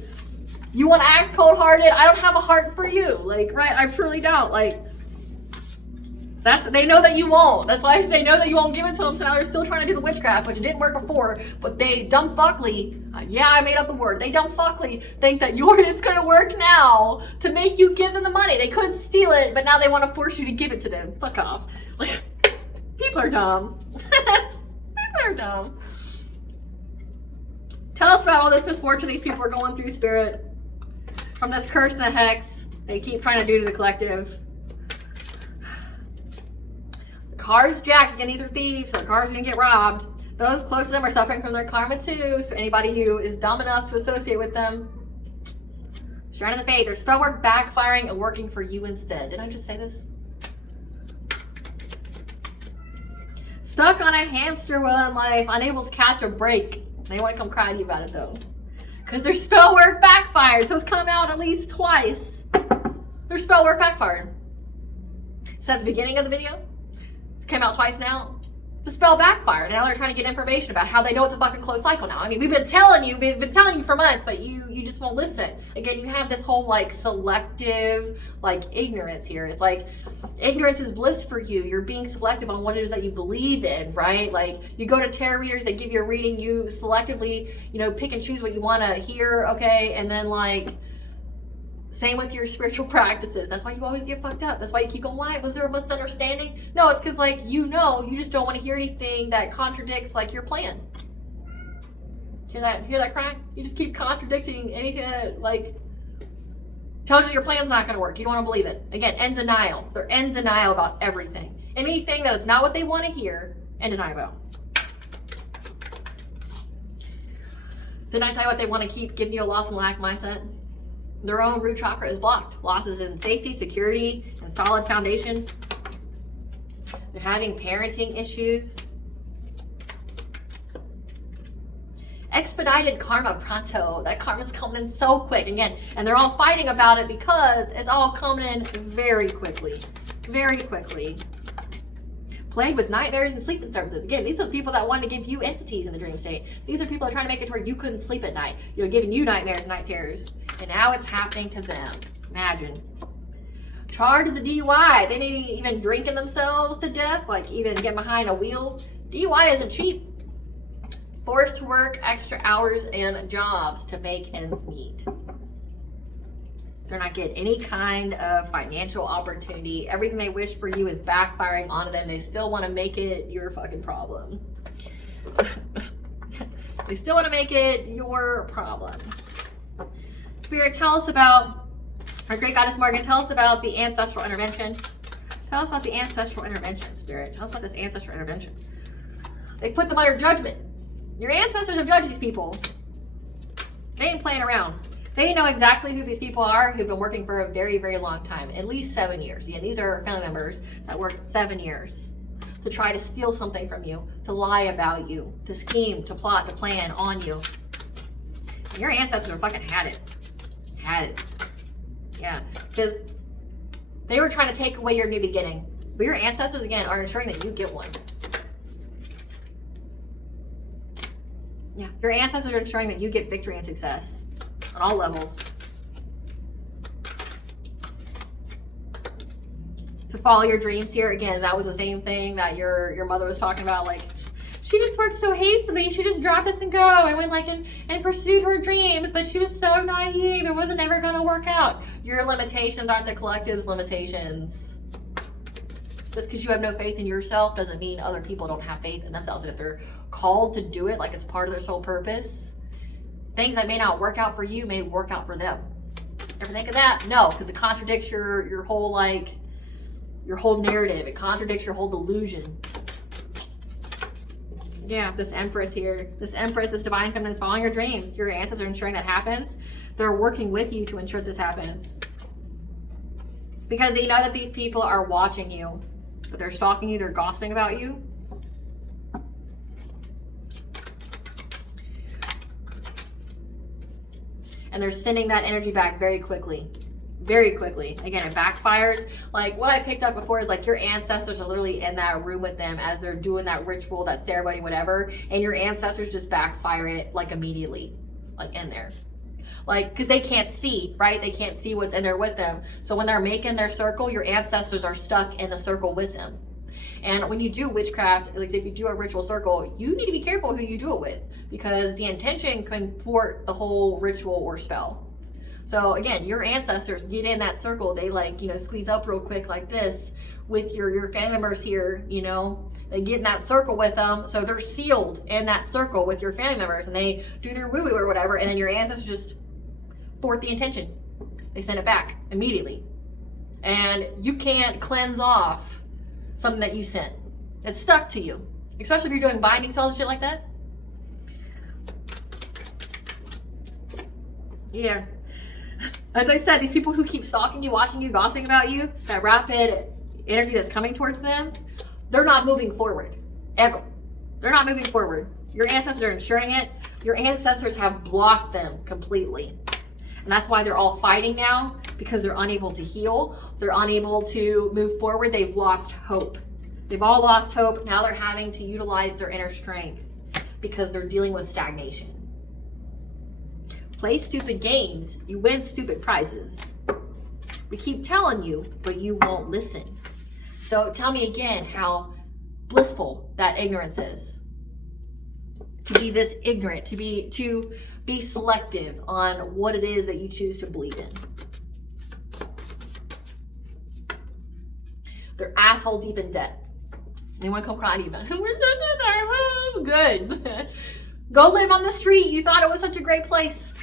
you want to act cold-hearted? I don't have a heart for you. Like, right? I truly don't. Like, they know that you won't. That's why they know that you won't give it to them. So now they're still trying to do the witchcraft, which didn't work before. But they dumb fuckly, yeah, I made up the word. They dumb fuckly think that it's going to work now to make you give them the money. They couldn't steal it, but now they want to force you to give it to them. Fuck off. Like, people are dumb. People are dumb. Tell us about all this misfortune these people are going through, Spirit. From this curse and the hex they keep trying to do to the collective. Cars jacked. Again, these are thieves, so the cars are gonna get robbed. Those close to them are suffering from their karma too, so anybody who is dumb enough to associate with them, Shrine of the Faith, their spell work backfiring and working for you instead. Didn't I just say this? Stuck on a hamster wheel in life, unable to catch a break. They want to come cry to you about it though, because their spell work backfired. So it's come out at least twice. Their spell work backfired. So at the beginning of the video, came out twice now. The spell backfired. Now they're trying to get information about how they know it's a fucking closed cycle now. I mean, we've been telling you for months, but you just won't listen. Again, you have this whole like selective like ignorance here. It's like ignorance is bliss for you. You're being selective on what it is that you believe in, right? Like you go to tarot readers, they give you a reading, you selectively, pick and choose what you want to hear, okay? And then like same with your spiritual practices. That's why you always get fucked up. That's why you keep going, why? Was there a misunderstanding? No, it's because like, you just don't want to hear anything that contradicts like your plan. Hear that crying? You just keep contradicting anything that like tells you your plan's not going to work. You don't want to believe it. Again, in denial. They're in denial about everything. Anything that is not what they want to hear, in denial about. Didn't I tell you what they want to keep giving you a loss and lack mindset? Their own root chakra is blocked. Losses in safety, security, and solid foundation. They're having parenting issues. Expedited karma pronto. That karma's coming in so quick. Again, and they're all fighting about it because it's all coming in very quickly. Very quickly. Plagued with nightmares and sleep disturbances. Again, these are people that want to give you entities in the dream state. These are people that are trying to make it to where you couldn't sleep at night. Giving you nightmares and night terrors. And now it's happening to them. Imagine. Charged with the DUI. They may be even drinking themselves to death, like even get behind a wheel. DUI isn't cheap. Forced to work extra hours and jobs to make ends meet. They're not getting any kind of financial opportunity. Everything they wish for you is backfiring on them. They still want to make it your fucking problem. They still want to make it your problem. Spirit, tell us about, our great goddess Morgan, tell us about the ancestral intervention. Tell us about the ancestral intervention, Spirit. Tell us about this ancestral intervention. They put them under judgment. Your ancestors have judged these people. They ain't playing around. They know exactly who these people are who've been working for a very, very long time. At least 7 years. Yeah, these are family members that worked 7 years to try to steal something from you, to lie about you, to scheme, to plot, to plan on you. And your ancestors are fucking had it. Had it. Yeah, because they were trying to take away your new beginning. But your ancestors, again, are ensuring that you get one. Yeah, your ancestors are ensuring that you get victory and success on all levels. To follow your dreams here, again, that was the same thing that your mother was talking about, like, she just worked so hastily. She just dropped us and go and went like and pursued her dreams, but she was so naive. It wasn't ever going to work out. Your limitations aren't the collective's limitations. Just because you have no faith in yourself doesn't mean other people don't have faith in themselves. And if they're called to do it like it's part of their sole purpose, things that may not work out for you may work out for them. Ever think of that? No, because it contradicts your whole narrative. It contradicts your whole delusion. Yeah, this Empress here. This Empress, this Divine Feminine is following your dreams. Your ancestors are ensuring that happens. They're working with you to ensure this happens. Because they know that these people are watching you. That they're stalking you, they're gossiping about you. And they're sending that energy back very quickly. Very quickly. Again, it backfires. Like what I picked up before is like your ancestors are literally in that room with them as they're doing that ritual, that ceremony, whatever, and your ancestors just backfire it like immediately. like in there. Like, because they can't see, right? They can't see what's in there with them. So when they're making their circle, your ancestors are stuck in the circle with them. And when you do witchcraft, like if you do a ritual circle, you need to be careful who you do it with, because the intention can thwart the whole ritual or spell. So again, your ancestors get in that circle. They like, you know, squeeze up real quick like this with your family members here, you know. They get in that circle with them. So they're sealed in that circle with your family members, and they do their woo-woo or whatever. And then your ancestors just thwart the intention. They send it back immediately. And you can't cleanse off something that you sent. It's stuck to you. Especially if you're doing binding spells and shit like that. Yeah. As I said, these people who keep stalking you, watching you, gossiping about you, that rapid energy that's coming towards them, they're not moving forward. Ever. They're not moving forward. Your ancestors are ensuring it. Your ancestors have blocked them completely. And that's why they're all fighting now, because they're unable to heal. They're unable to move forward. They've lost hope. They've all lost hope. Now they're having to utilize their inner strength because they're dealing with stagnation. Play stupid games. You win stupid prizes. We keep telling you, but you won't listen. So tell me again how blissful that ignorance is. To be this ignorant, to be selective on what it is that you choose to believe in. They're asshole deep in debt. They want to come cry to you about, we're living in our home. Good. Go live on the street. You thought it was such a great place.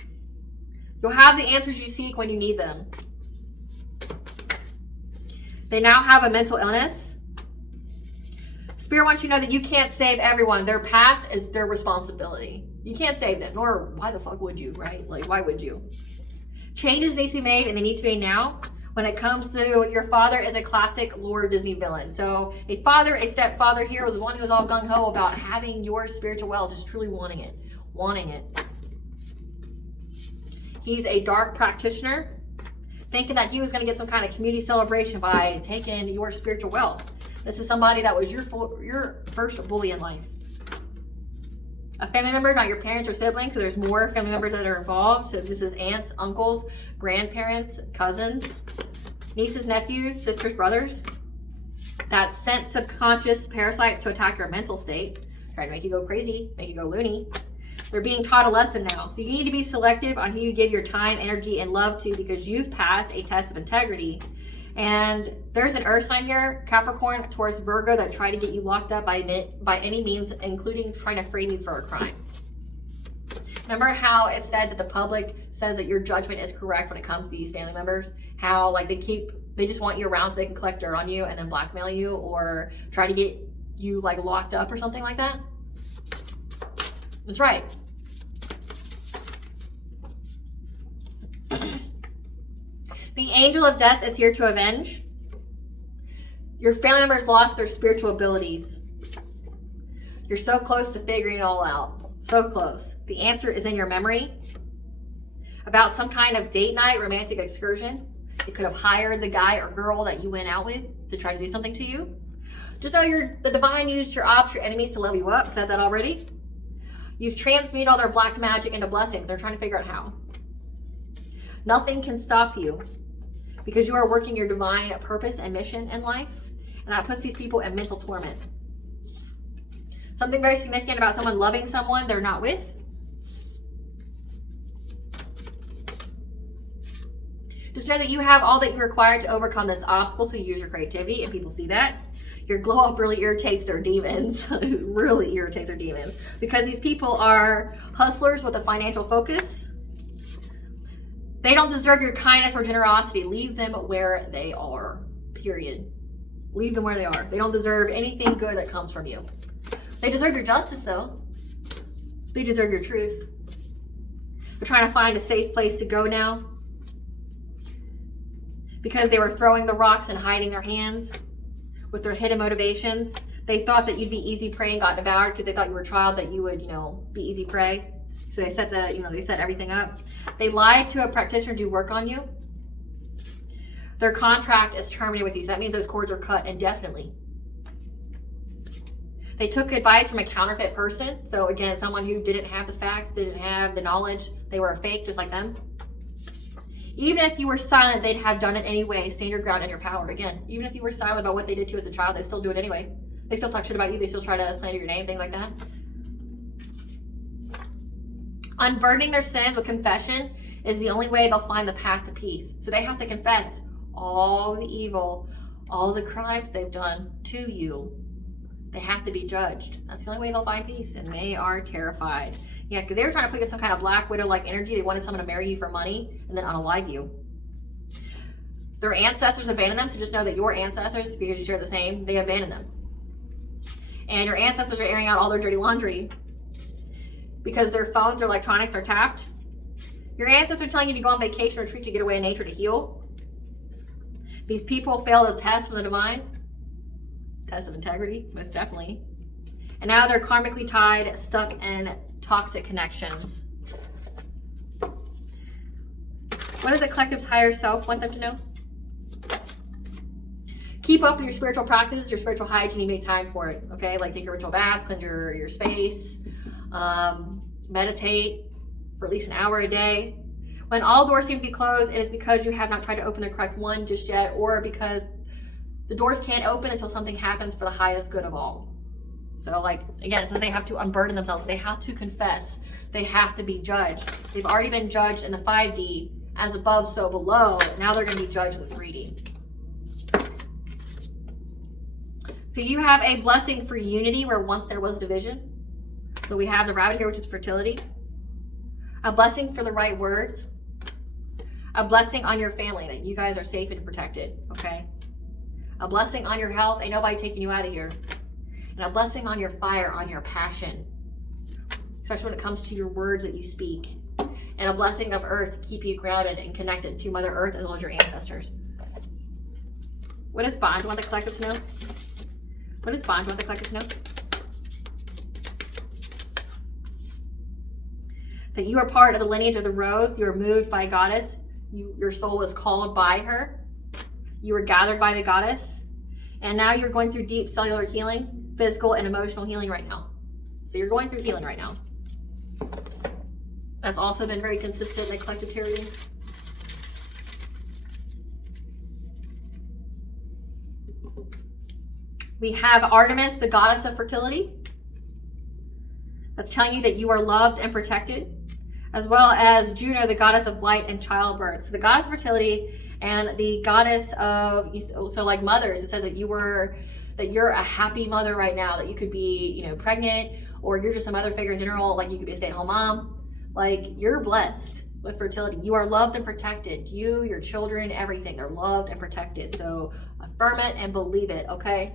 You'll have the answers you seek when you need them. They now have a mental illness. Spirit wants you to know that you can't save everyone. Their path is their responsibility. You can't save them, nor why the fuck would you, right? Like, why would you? Changes need to be made, and they need to be made now. When it comes to your father is a classic lore Disney villain. So a father, a stepfather here was the one who was all gung-ho about having your spiritual wealth, just truly wanting it. Wanting it. He's a dark practitioner, thinking that he was going to get some kind of community celebration by taking your spiritual wealth. This is somebody that was your first bully in life. A family member, not your parents or siblings, so there's more family members that are involved. So this is aunts, uncles, grandparents, cousins, nieces, nephews, sisters, brothers. That sent subconscious parasites to attack your mental state, trying to make you go crazy, make you go loony. They're being taught a lesson now. So you need to be selective on who you give your time, energy, and love to, because you've passed a test of integrity. And there's an earth sign here, Capricorn, Taurus, Virgo, that try to get you locked up by any means, including trying to frame you for a crime. Remember how it said that the public says that your judgment is correct when it comes to these family members? How like they just want you around so they can collect dirt on you and then blackmail you or try to get you like locked up or something like that? That's right. The angel of death is here to avenge. Your family members lost their spiritual abilities. You're so close to figuring it all out. So close. The answer is in your memory. About some kind of date night, romantic excursion. You could have hired the guy or girl that you went out with to try to do something to you. Just know the divine used your ops, your enemies to level you up. Said that already. You've transmuted all their black magic into blessings. They're trying to figure out how. Nothing can stop you because you are working your divine purpose and mission in life. And that puts these people in mental torment. Something very significant about someone loving someone they're not with. Just know that you have all that you require to overcome this obstacle, so you use your creativity, and people see that. Your glow up really irritates their demons. It really irritates their demons. Because these people are hustlers with a financial focus. They don't deserve your kindness or generosity. Leave them where they are. Period. Leave them where they are. They don't deserve anything good that comes from you. They deserve your justice, though. They deserve your truth. They're trying to find a safe place to go now. Because they were throwing the rocks and hiding their hands with their hidden motivations. They thought that you'd be easy prey and got devoured because they thought you were a child, that you would, be easy prey. So they set they set everything up. They lied to a practitioner to do work on you. Their contract is terminated with you. So that means those cords are cut indefinitely. They took advice from a counterfeit person. So again, someone who didn't have the facts, didn't have the knowledge They were a fake just like them. Even if you were silent, they'd have done it anyway. Stand your ground in your power. Again, even if you were silent about what they did to you as a child, they still do it anyway. They still talk shit about you. They still try to slander your name, things like that. Unburdening their sins with confession is the only way they'll find the path to peace. So they have to confess all the evil, all the crimes they've done to you. They have to be judged. That's the only way they'll find peace. And they are terrified. Yeah, because they were trying to put you in some kind of Black Widow-like energy. They wanted someone to marry you for money and then unalive you. Their ancestors abandoned them, so just know that your ancestors, because you share the same, they abandoned them. And your ancestors are airing out all their dirty laundry because their phones or electronics are tapped. Your ancestors are telling you to go on vacation or retreat to get away in nature to heal. These people fail the test from the divine. Test of integrity, most definitely. And now they're karmically tied, stuck in toxic connections. What does the collective's higher self want them to know? Keep up with your spiritual practices, your spiritual hygiene. You make time for it, okay? Like take your ritual baths, cleanse your space, meditate for at least an hour a day. When all doors seem to be closed, it is because you have not tried to open the correct one just yet, or because the doors can't open until something happens for the highest good of all. So like, again, it says they have to unburden themselves. They have to confess. They have to be judged. They've already been judged in the 5D, as above, so below. Now they're going to be judged in the 3D. So you have a blessing for unity where once there was division. So we have the rabbit here, which is fertility. A blessing for the right words. A blessing on your family, that you guys are safe and protected, okay? A blessing on your health. Ain't nobody taking you out of here. And a blessing on your fire, on your passion, especially when it comes to your words that you speak. And a blessing of earth to keep you grounded and connected to Mother Earth as well as your ancestors. What does Bond want the collective to know? What does Bond want the collective to know? That you are part of the lineage of the rose. You are moved by a goddess. Your soul was called by her. You were gathered by the goddess. And now you're going through deep cellular healing. Physical and emotional healing right now. So you're going through healing right now. That's also been very consistent in the collective tarot. We have Artemis, the goddess of fertility. That's telling you that you are loved and protected, as well as Juno, the goddess of light and childbirth. So the goddess of fertility and the goddess of, so like mothers, it says that you're a happy mother right now, that you could be, pregnant, or you're just a mother figure in general, like you could be a stay-at-home mom. Like, you're blessed with fertility. You are loved and protected. You, your children, everything, they're loved and protected. So affirm it and believe it, okay?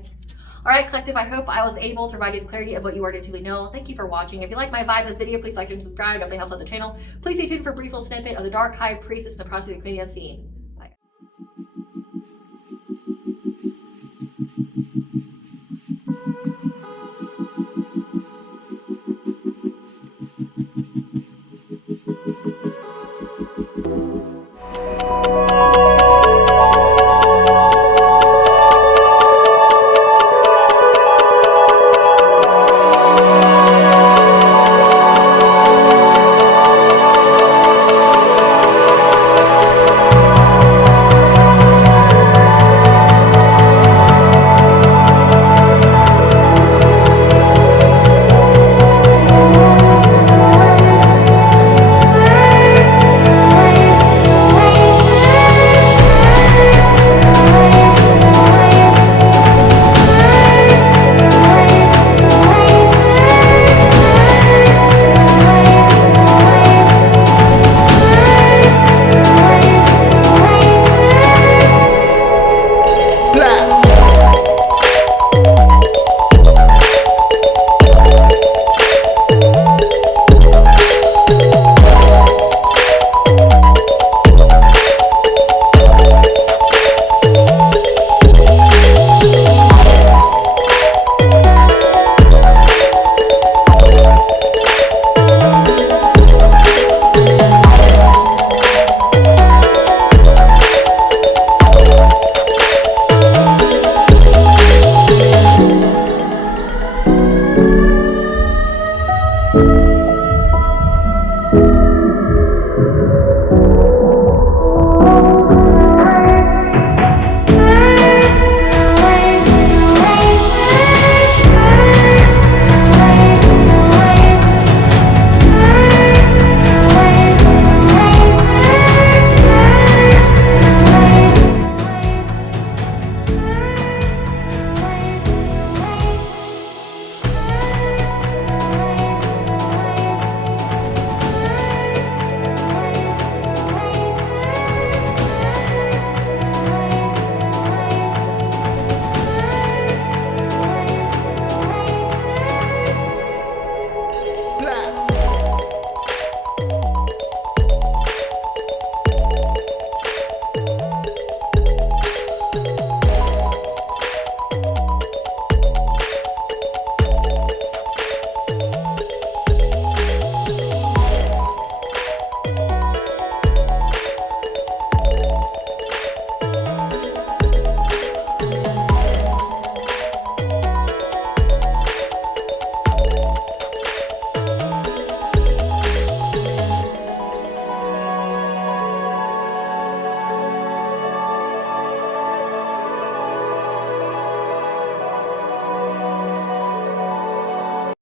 All right, collective, I hope I was able to provide you the clarity of what you already truly know. Thank you for watching. If you like my vibe in this video, please like and subscribe. If it helps out the channel, please stay tuned for a brief little snippet of the Dark High Priestess and the Prophecy of the Queen of the Unseen.